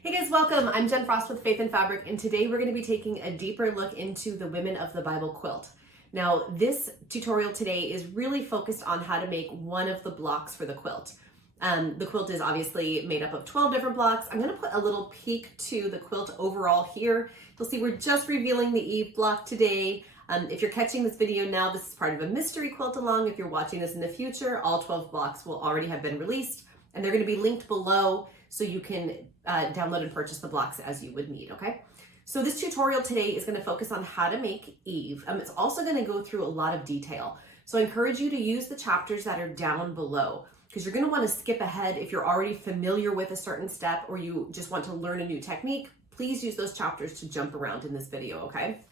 Hey guys, welcome. I'm Jen Frost with Faith and Fabric, and today we're going to be taking a deeper look into the Women of the Bible quilt. Now, this tutorial today is really focused on how to make one of the blocks for the quilt. The quilt is obviously made up of 12 different blocks. I'm going to put a little peek to the quilt overall here. You'll see we're just revealing the Eve block today. If you're catching this video now, this is part of a mystery quilt along. If you're watching this in the future, all 12 blocks will already have been released, and they're going to be linked below so you can download and purchase the blocks as you would need, okay? So this tutorial today is going to focus on how to make Eve. It's also going to go through a lot of detail. So I encourage you to use the chapters that are down below, because you're going to want to skip ahead if you're already familiar with a certain step or you just want to learn a new technique. Please use those chapters to jump around in this video, okay?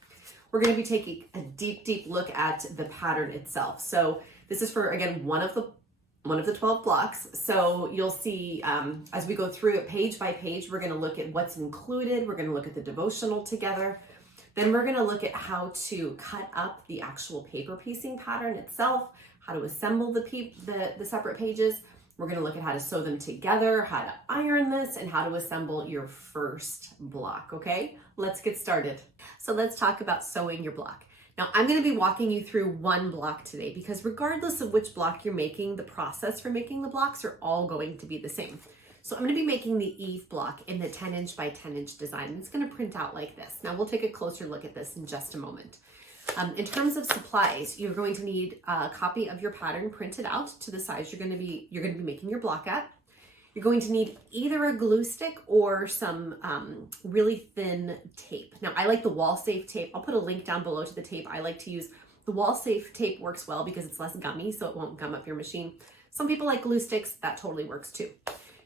We're going to be taking a deep look at the pattern itself. So this is for, again, one of the 12 blocks. So you'll see as we go through it page by page, we're going to look at what's included. We're going to look at the devotional together. Then we're going to look at how to cut up the actual paper piecing pattern itself, how to assemble the separate pages. We're going to look at how to sew them together, how to iron this, and how to assemble your first block, okay? Let's get started. So let's talk about sewing your block. Now, I'm going to be walking you through one block today because regardless of which block you're making, the process for making the blocks are all going to be the same. So I'm going to be making the Eve block in the 10-inch by 10-inch design. It's going to print out like this. Now, we'll take a closer look at this in just a moment. In terms of supplies, you're going to need a copy of your pattern printed out to the size you're going to be making your block at. You're going to need either a glue stick or some really thin tape. Now, I like the wall-safe tape. I'll put a link down below to the tape. I like to use the wall-safe tape. Works well because it's less gummy, so it won't gum up your machine. Some people like glue sticks. That totally works too.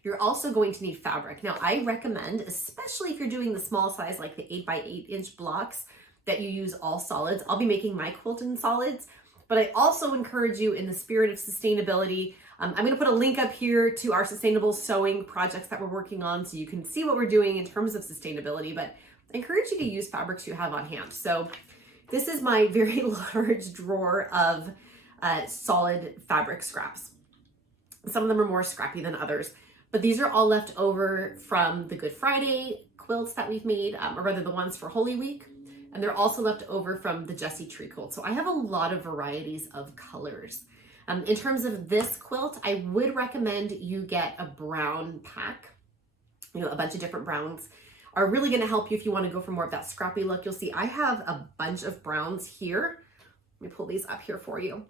You're also going to need fabric. Now, I recommend, especially if you're doing the small size, like the 8 by 8 inch blocks, that you use all solids. I'll be making my quilt in solids, but I also encourage you, in the spirit of sustainability, I'm going to put a link up here to our sustainable sewing projects that we're working on so you can see what we're doing in terms of sustainability, but I encourage you to use fabrics you have on hand. So this is my very large drawer of solid fabric scraps. Some of them are more scrappy than others, but these are all left over from the Good Friday quilts that we've made, or rather the ones for Holy Week. And they're also left over from the Jessie Tree quilt. So I have a lot of varieties of colors. In terms of this quilt, I would recommend you get a brown pack. You know, a bunch of different browns are really going to help you if you want to go for more of that scrappy look. You'll see I have a bunch of browns here. Let me pull these up here for you,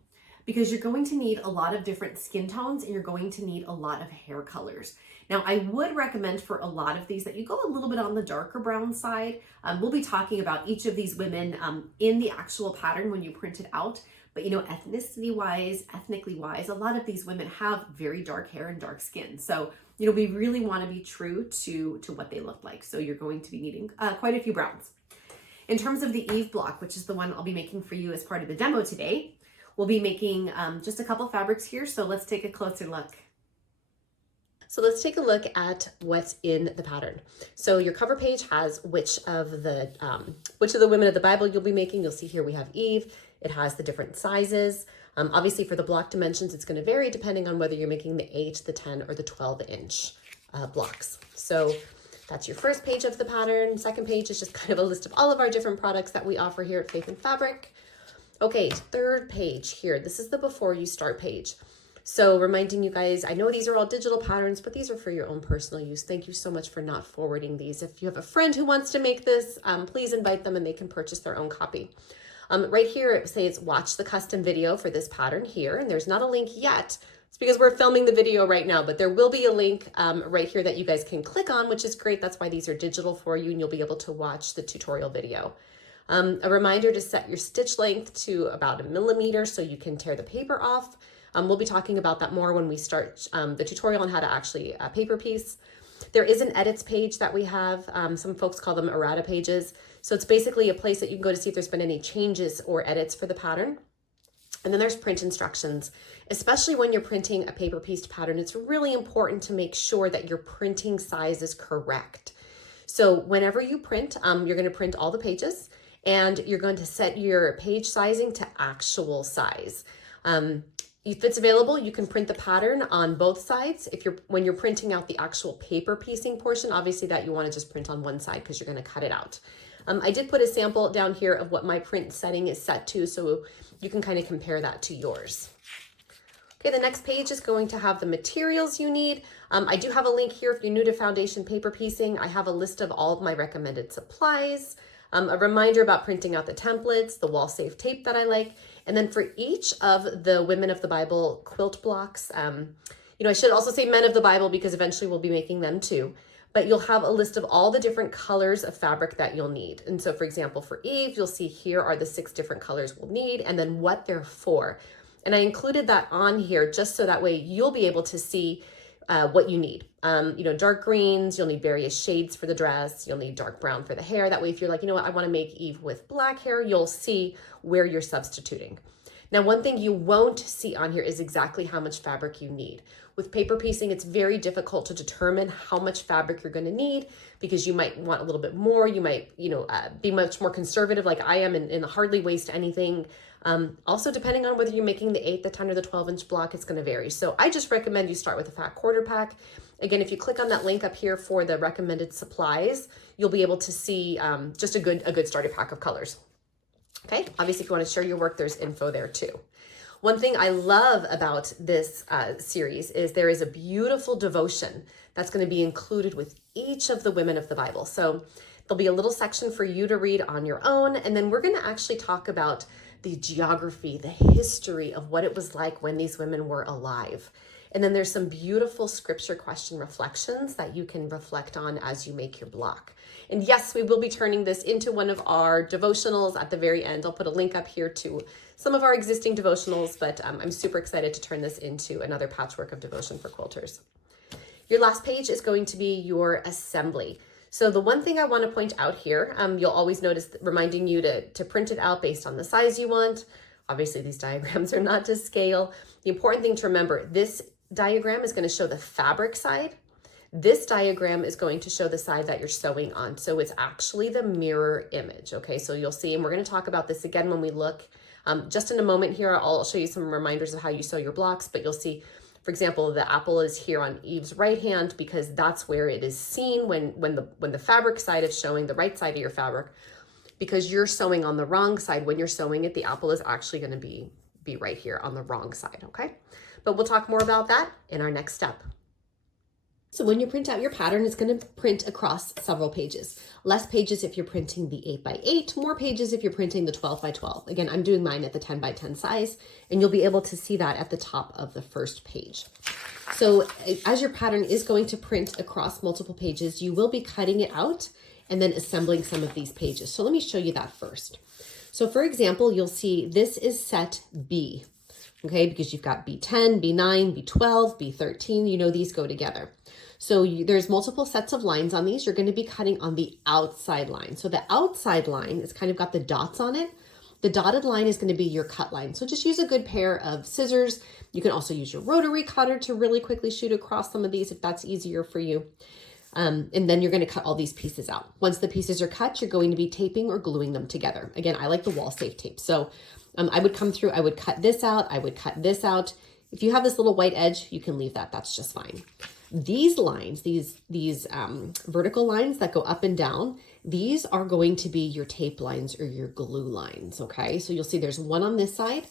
because you're going to need a lot of different skin tones and you're going to need a lot of hair colors. Now, I would recommend for a lot of these that you go a little bit on the darker brown side. We'll be talking about each of these women in the actual pattern when you print it out. But you know, ethnically wise, a lot of these women have very dark hair and dark skin. So, you know, we really want to be true to what they look like. So you're going to be needing quite a few browns. In terms of the Eve block, which is the one I'll be making for you as part of the demo today, we'll be making just a couple fabrics here. So let's take a closer look. So let's take a look at what's in the pattern. So your cover page has which of the women of the Bible you'll be making. You'll see here we have Eve. It has the different sizes. Obviously for the block dimensions, it's going to vary depending on whether you're making the 8, the 10, or the 12-inch blocks. So that's your first page of the pattern. Second page is just kind of a list of all of our different products that we offer here at Faith and Fabric. Okay, third page here. This is the before you start page. So reminding you guys, I know these are all digital patterns, but these are for your own personal use. Thank you so much for not forwarding these. If you have a friend who wants to make this, please invite them and they can purchase their own copy. Right here, it says watch the custom video for this pattern here, and there's not a link yet. It's because we're filming the video right now, but there will be a link right here that you guys can click on, which is great. That's why these are digital for you, and you'll be able to watch the tutorial video. A reminder to set your stitch length to about 1 millimeter so you can tear the paper off. We'll be talking about that more when we start the tutorial on how to actually paper piece. There is an edits page that we have. Some folks call them errata pages. So it's basically a place that you can go to see if there's been any changes or edits for the pattern. And then there's print instructions. Especially when you're printing a paper pieced pattern, it's really important to make sure that your printing size is correct. So whenever you print, you're going to print all the pages and you're going to set your page sizing to actual size. If it's available, you can print the pattern on both sides. When you're printing out the actual paper piecing portion, obviously that you want to just print on one side because you're going to cut it out. I did put a sample down here of what my print setting is set to, so you can kind of compare that to yours. Okay, the next page is going to have the materials you need. I do have a link here if you're new to foundation paper piecing. I have a list of all of my recommended supplies, a reminder about printing out the templates, the wall safe tape that I like, and then for each of the Women of the Bible quilt blocks, I should also say Men of the Bible because eventually we'll be making them too, but you'll have a list of all the different colors of fabric that you'll need. And so for example, for Eve, you'll see here are the 6 different colors we'll need and then what they're for. And I included that on here just so that way you'll be able to see what you need. Dark greens, you'll need various shades for the dress. You'll need dark brown for the hair. That way, if you're like, I want to make Eve with black hair, you'll see where you're substituting. Now, one thing you won't see on here is exactly how much fabric you need. With paper piecing, it's very difficult to determine how much fabric you're going to need because you might want a little bit more. You might, be much more conservative like I am and hardly waste anything. Also, depending on whether you're making the 8, the 10, or the 12-inch block, it's going to vary. So I just recommend you start with a fat quarter pack. Again, if you click on that link up here for the recommended supplies, you'll be able to see just a good starter pack of colors. Okay, obviously, if you want to share your work, there's info there too. One thing I love about this series is there is a beautiful devotion that's going to be included with each of the women of the Bible. So there'll be a little section for you to read on your own, and then we're going to actually talk about the geography, the history of what it was like when these women were alive. And then there's some beautiful scripture question reflections that you can reflect on as you make your block. And yes, we will be turning this into one of our devotionals at the very end. I'll put a link up here to some of our existing devotionals, but I'm super excited to turn this into another patchwork of devotion for quilters. Your last page is going to be your assembly. So the one thing I want to point out here, you'll always notice reminding you to print it out based on the size you want. Obviously, these diagrams are not to scale. The important thing to remember, this diagram is going to show the fabric side. This diagram is going to show the side that you're sewing on. So it's actually the mirror image. Okay, so you'll see, and we're going to talk about this again when we look. Just in a moment here, I'll show you some reminders of how you sew your blocks, but you'll see, for example, the apple is here on Eve's right hand because that's where it is seen when the fabric side is showing the right side of your fabric, because you're sewing on the wrong side. When you're sewing it, the apple is actually going to be right here on the wrong side, okay? But we'll talk more about that in our next step. So when you print out your pattern, it's going to print across several pages. Less pages if you're printing the 8x8, more pages if you're printing the 12x12. Again, I'm doing mine at the 10x10 size, and you'll be able to see that at the top of the first page. So as your pattern is going to print across multiple pages, you will be cutting it out and then assembling some of these pages. So let me show you that first. So for example, you'll see this is set B, okay, because you've got B10, B9, B12, B13, these go together. So there's multiple sets of lines on these. You're going to be cutting on the outside line. So the outside line is kind of got the dots on it. The dotted line is going to be your cut line. So just use a good pair of scissors. You can also use your rotary cutter to really quickly shoot across some of these if that's easier for you. And then you're going to cut all these pieces out. Once the pieces are cut, you're going to be taping or gluing them together. Again, I like the wall safe tape. So I would come through, I would cut this out, I would cut this out. If you have this little white edge, you can leave that. That's just fine. These lines, these vertical lines that go up and down, these are going to be your tape lines or your glue lines, okay? So you'll see there's one on this side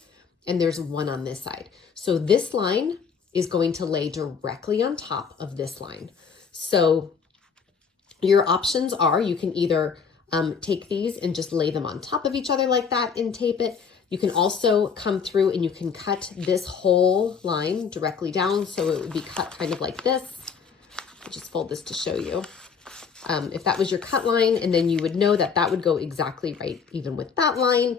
and there's one on this side. So this line is going to lay directly on top of this line. So your options are you can either take these and just lay them on top of each other like that and tape it. You can also come through and you can cut this whole line directly down. So it would be cut kind of like this. I'll just fold this to show you. If that was your cut line, and then you would know that that would go exactly right even with that line.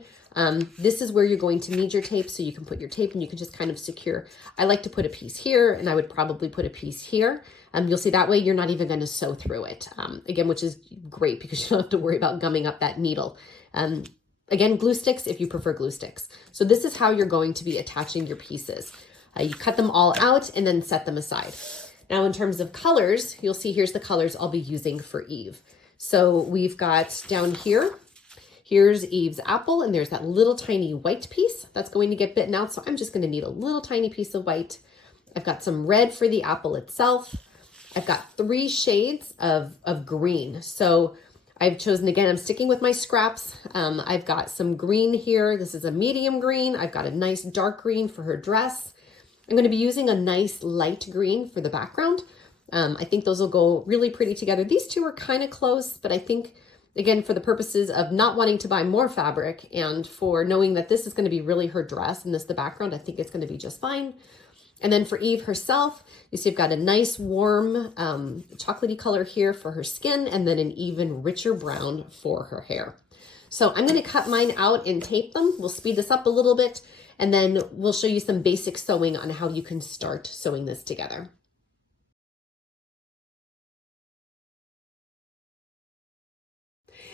This is where you're going to need your tape. So you can put your tape and you can just kind of secure. I like to put a piece here and I would probably put a piece here. You'll see that way you're not even going to sew through it. Again, which is great because you don't have to worry about gumming up that needle. Again, glue sticks if you prefer glue sticks. So this is how you're going to be attaching your pieces. You cut them all out and then set them aside. Now, in terms of colors, you'll see here's the colors I'll be using for Eve. So we've got down here, Here's Eve's apple, and there's that little tiny white piece that's going to get bitten out. So I'm just going to need a little tiny piece of white. I've got some red for the apple itself. I've got 3 shades of green. So I've chosen, again, I'm sticking with my scraps. I've got some green here. This is a medium green. I've got a nice dark green for her dress. I'm going to be using a nice light green for the background. I think those will go really pretty together. These two are kind of close, but I think, again, for the purposes of not wanting to buy more fabric and for knowing that this is going to be really her dress and this the background, I think it's going to be just fine. And then for Eve herself, you see I've got a nice warm chocolatey color here for her skin, and then an even richer brown for her hair. So I'm going to cut mine out and tape them. We'll speed this up a little bit, and then we'll show you some basic sewing on how you can start sewing this together.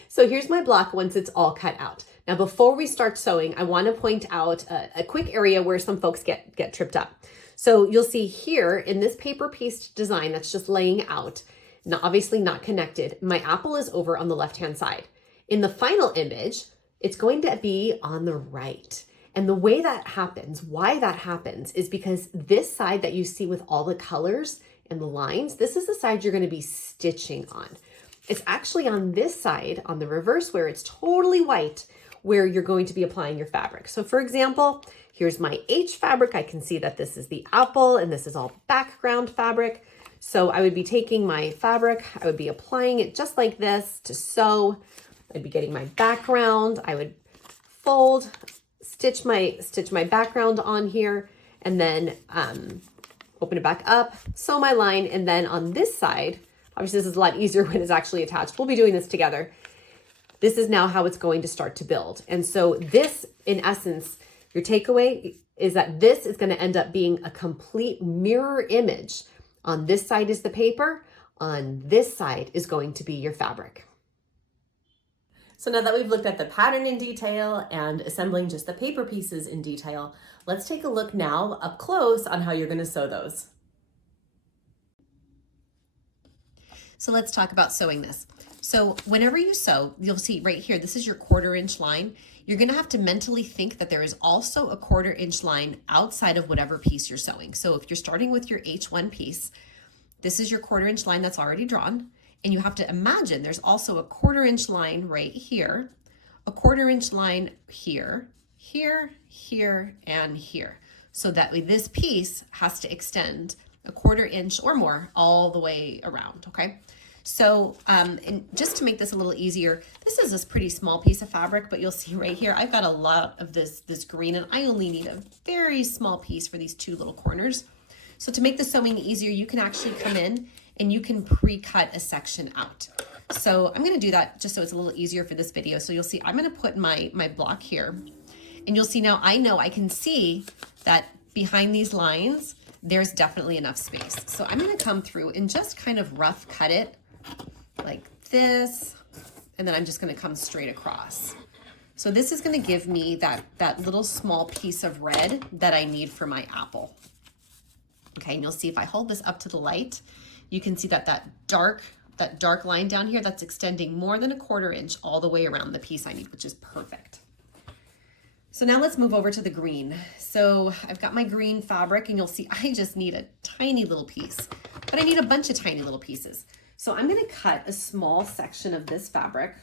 So here's my block once it's all cut out. Now, before we start sewing, I want to point out a quick area where some folks get tripped up. So you'll see here in this paper piece design that's just laying out, now obviously not connected, my apple is over on the left-hand side. In the final image, it's going to be on the right. And the way that happens, why that happens, is because this side that you see with all the colors and the lines, this is the side you're going to be stitching on. It's actually on this side, on the reverse, where it's totally white, where you're going to be applying your fabric. So for example, here's my H fabric. I can see that this is the apple and this is all background fabric. So I would be taking my fabric, I would be applying it just like this to sew. I'd be getting my background. I would fold, stitch my background on here, and then open it back up, sew my line, and then on this side, obviously this is a lot easier when it's actually attached. We'll be doing this together. This is now how it's going to start to build. And so this, in essence, your takeaway is that this is going to end up being a complete mirror image. On this side is the paper. On this side is going to be your fabric. So now that we've looked at the pattern in detail and assembling just the paper pieces in detail, let's take a look now up close on how you're going to sew those. So let's talk about sewing this. So whenever you sew, you'll see right here, this is your 1/4 inch line. You're gonna have to mentally think that there is also a 1/4 inch line outside of whatever piece you're sewing. So if you're starting with your H1 piece, this is your 1/4 inch line that's already drawn. And you have to imagine there's also a 1/4 inch line right here, a 1/4 inch line here, here, here, and here. So that way this piece has to extend a 1/4 inch or more all the way around, okay? So, and just to make this a little easier, this is this pretty small piece of fabric, but you'll see right here, I've got a lot of this green, and I only need a very small piece for these 2 little corners. So to make the sewing easier, you can actually come in and you can pre-cut a section out. So I'm gonna do that just so it's a little easier for this video. So you'll see, I'm gonna put my block here, and you'll see now I know I can see that behind these lines, there's definitely enough space. So I'm gonna come through and just kind of rough cut it like this, and then I'm just gonna come straight across. So this is gonna give me that little small piece of red that I need for my apple. Okay, and you'll see if I hold this up to the light, you can see that dark line down here, that's extending more than a 1/4 inch all the way around the piece I need, which is perfect. So now let's move over to the green. So I've got my green fabric, and you'll see I just need a tiny little piece, but I need a bunch of tiny little pieces. So I'm gonna cut a small section of this fabric.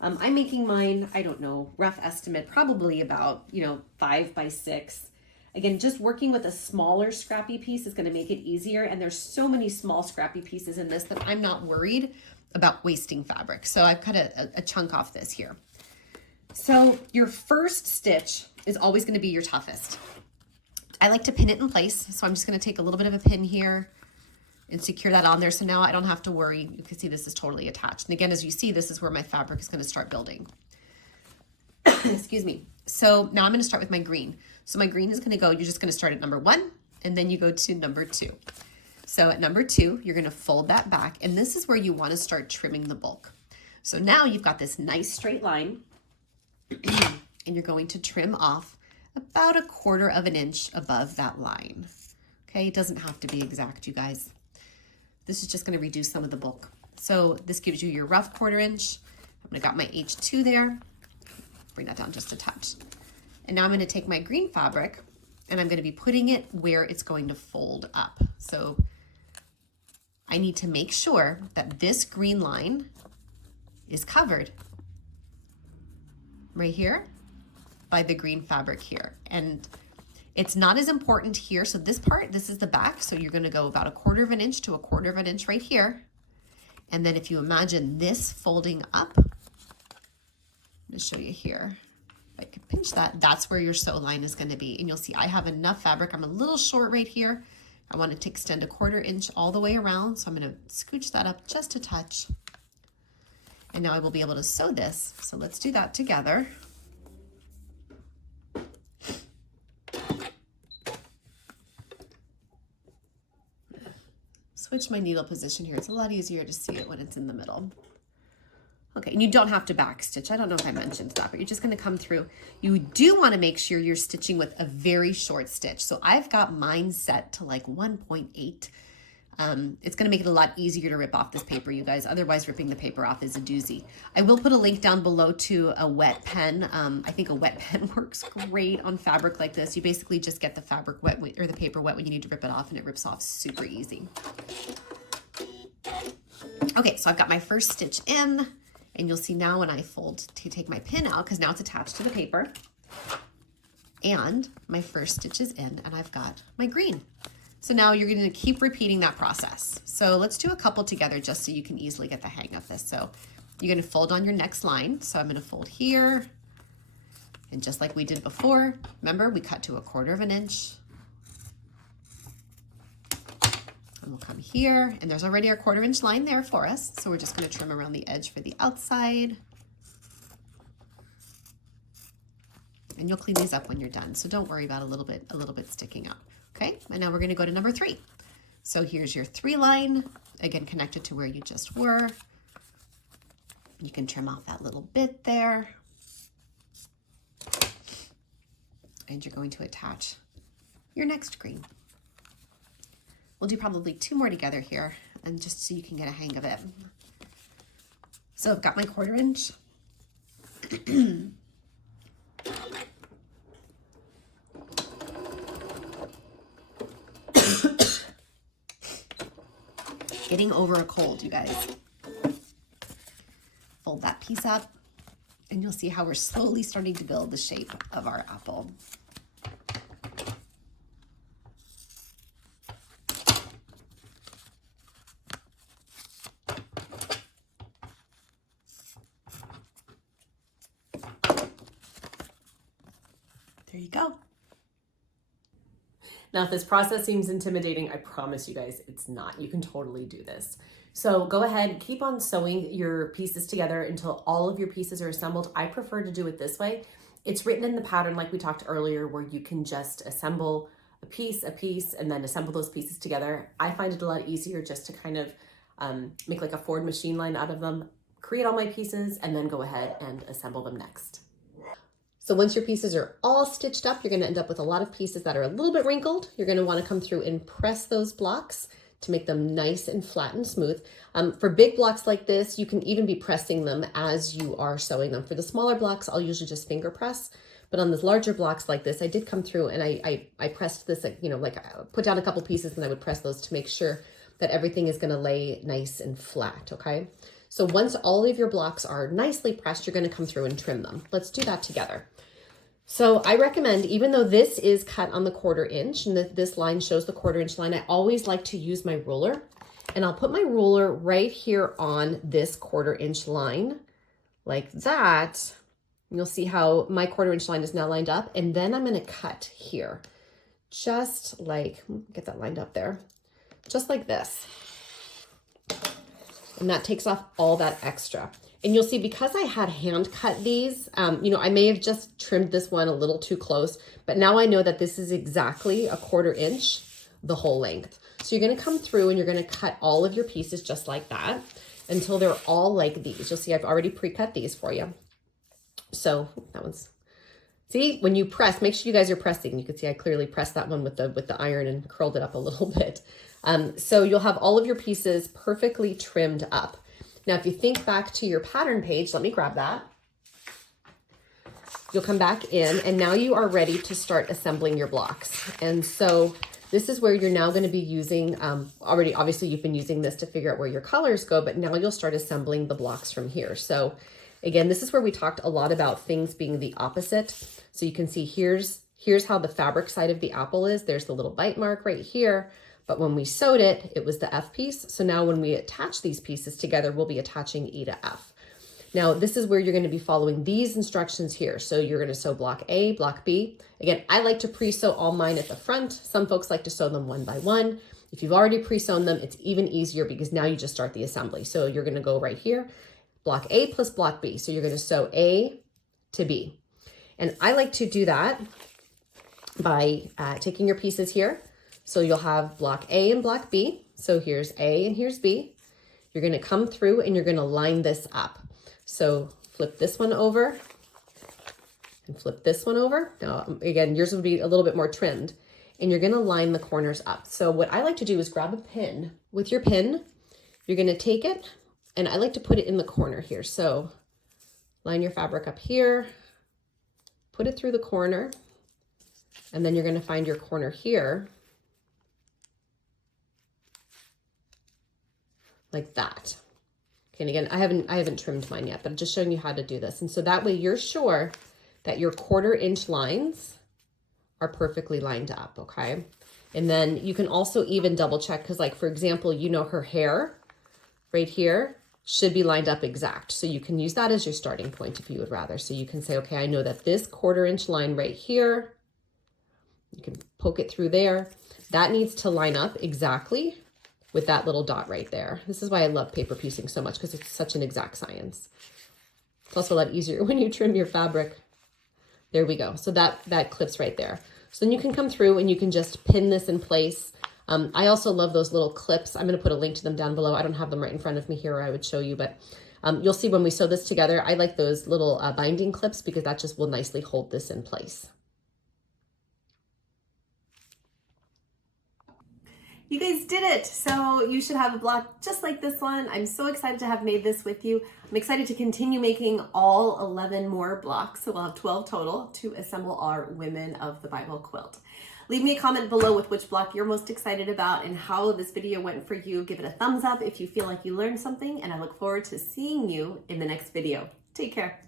I'm making mine, I don't know, rough estimate, probably about, 5 by 6. Again, just working with a smaller scrappy piece is gonna make it easier. And there's so many small scrappy pieces in this that I'm not worried about wasting fabric. So I've cut a chunk off this here. So your first stitch is always gonna be your toughest. I like to pin it in place. So I'm just gonna take a little bit of a pin here and secure that on there. So now I don't have to worry. You can see this is totally attached. And again, as you see, this is where my fabric is gonna start building. Excuse me. So now I'm gonna start with my green. So my green is gonna go, you're just gonna start at number 1, and then you go to number 2. So at number 2, you're gonna fold that back, and this is where you wanna start trimming the bulk. So now you've got this nice straight line, and you're going to trim off about 1/4 of an inch above that line. Okay, it doesn't have to be exact, you guys. This is just gonna reduce some of the bulk. So this gives you your rough 1/4 inch. I've got my H2 there. bring that down just a touch. And now I'm going to take my green fabric and I'm going to be putting it where it's going to fold up. So I need to make sure that this green line is covered right here by the green fabric here. And it's not as important here. So this part, this is the back. So you're going to go about 1/4 inch to 1/4 inch right here. And then if you imagine this folding up, I'm going to show you here. If I could pinch that, that's where your sew line is going to be. And you'll see I have enough fabric. I'm a little short right here. I want it to extend 1/4 inch all the way around. So I'm going to scooch that up just a touch. And now I will be able to sew this. So let's do that together. Switch my needle position here. It's a lot easier to see it when it's in the middle. Okay, and you don't have to back stitch. I don't know if I mentioned that, but you're just gonna come through. You do wanna make sure you're stitching with a very short stitch. So I've got mine set to like 1.8. It's gonna make it a lot easier to rip off this paper, you guys. Otherwise, ripping the paper off is a doozy. I will put a link down below to a wet pen. I think a wet pen works great on fabric like this. You basically just get the fabric wet or the paper wet when you need to rip it off, and it rips off super easy. Okay, so I've got my first stitch in, and you'll see now when I fold to take my pin out, because now it's attached to the paper, and my first stitch is in, and I've got my green. So now you're going to keep repeating that process. So let's do a couple together just so you can easily get the hang of this. So you're going to fold on your next line. So I'm going to fold here. And just like we did before, remember we cut to 1/4 inch. And we'll come here. And there's already our 1/4 inch line there for us. So we're just going to trim around the edge for the outside. And you'll clean these up when you're done. So don't worry about a little bit sticking out. Okay, and now we're going to go to number 3. So here's your 3 line, again connected to where you just were. You can trim off that little bit there. And you're going to attach your next green. We'll do probably 2 more together here, and just so you can get a hang of it. So I've got my 1/4 inch. Getting over a cold, you guys. Fold that piece up, and you'll see how we're slowly starting to build the shape of our apple. There you go. Now, if this process seems intimidating, I promise you guys it's not. You can totally do this. So go ahead, keep on sewing your pieces together until all of your pieces are assembled. I prefer to do it this way. It's written in the pattern like we talked earlier, where you can just assemble a piece, and then assemble those pieces together. I find it a lot easier just to kind of make like a Ford machine line out of them, create all my pieces, and then go ahead and assemble them next. So once your pieces are all stitched up, you're going to end up with a lot of pieces that are a little bit wrinkled. You're going to want to come through and press those blocks to make them nice and flat and smooth. For big blocks like this, you can even be pressing them as you are sewing them. For the smaller blocks, I'll usually just finger press. But on the larger blocks like this, I did come through and I pressed this, like, I put down a couple pieces and I would press those to make sure that everything is going to lay nice and flat, okay? So once all of your blocks are nicely pressed, you're going to come through and trim them. Let's do that together. So I recommend, even though this is cut on the 1/4 inch and this line shows the 1/4 inch line, I always like to use my ruler, and I'll put my ruler right here on this 1/4 inch line like that. You'll see how my 1/4 inch line is now lined up, and then I'm going to cut here, just like, get that lined up there, just like this. And that takes off all that extra. And you'll see, because I had hand cut these, I may have just trimmed this one a little too close, but now I know that this is exactly a 1/4 inch, the whole length. So you're going to come through and you're going to cut all of your pieces just like that until they're all like these. You'll see I've already pre-cut these for you. So that one's, see, when you press, make sure you guys are pressing. You can see I clearly pressed that one with the iron and curled it up a little bit. So you'll have all of your pieces perfectly trimmed up. Now, if you think back to your pattern page, let me grab that. you'll come back in, and now you are ready to start assembling your blocks. And so this is where you're now going to be using, already obviously you've been using this to figure out where your colors go, but now you'll start assembling the blocks from here. So again, this is where we talked a lot about things being the opposite. So you can see here's how the fabric side of the apple is. There's the little bite mark right here. But when we sewed it, it was the F piece. So now when we attach these pieces together, we'll be attaching E to F. Now, this is where you're going to be following these instructions here. So you're going to sew block A, block B. Again, I like to pre-sew all mine at the front. Some folks like to sew them one by one. If you've already pre-sewn them, it's even easier because now you just start the assembly. So you're going to go right here, block A plus block B. So you're going to sew A to B. And I like to do that by taking your pieces here. So you'll have block A and block B. So here's A and here's B. You're going to come through and you're going to line this up. So flip this one over and flip this one over. Now, again, yours will be a little bit more trimmed, and you're going to line the corners up. So what I like to do is grab a pin. With your pin, you're going to take it, and I like to put it in the corner here. So line your fabric up here, put it through the corner, and then you're going to find your corner here like that. Okay, and again, I haven't trimmed mine yet, but I'm just showing you how to do this. And so that way you're sure that your 1/4 inch lines are perfectly lined up, okay? And then you can also even double check, because like, for example, you know her hair right here should be lined up exact. So you can use that as your starting point if you would rather. So you can say, okay, I know that this 1/4 inch line right here, you can poke it through there. That needs to line up exactly with that little dot right there. This is why I love paper piecing so much, because it's such an exact science. It's also a lot easier when you trim your fabric. There we go. So that clips right there. So then you can come through and you can just pin this in place. I also love those little clips. I'm going to put a link to them down below. I don't have them right in front of me here, or I would show you, but you'll see when we sew this together, I like those little binding clips because that just will nicely hold this in place. You guys did it. So you should have a block just like this one. I'm so excited to have made this with you. I'm excited to continue making all 11 more blocks. So we'll have 12 total to assemble our Women of the Bible quilt. Leave me a comment below with which block you're most excited about and how this video went for you. Give it a thumbs up if you feel like you learned something, and I look forward to seeing you in the next video. Take care.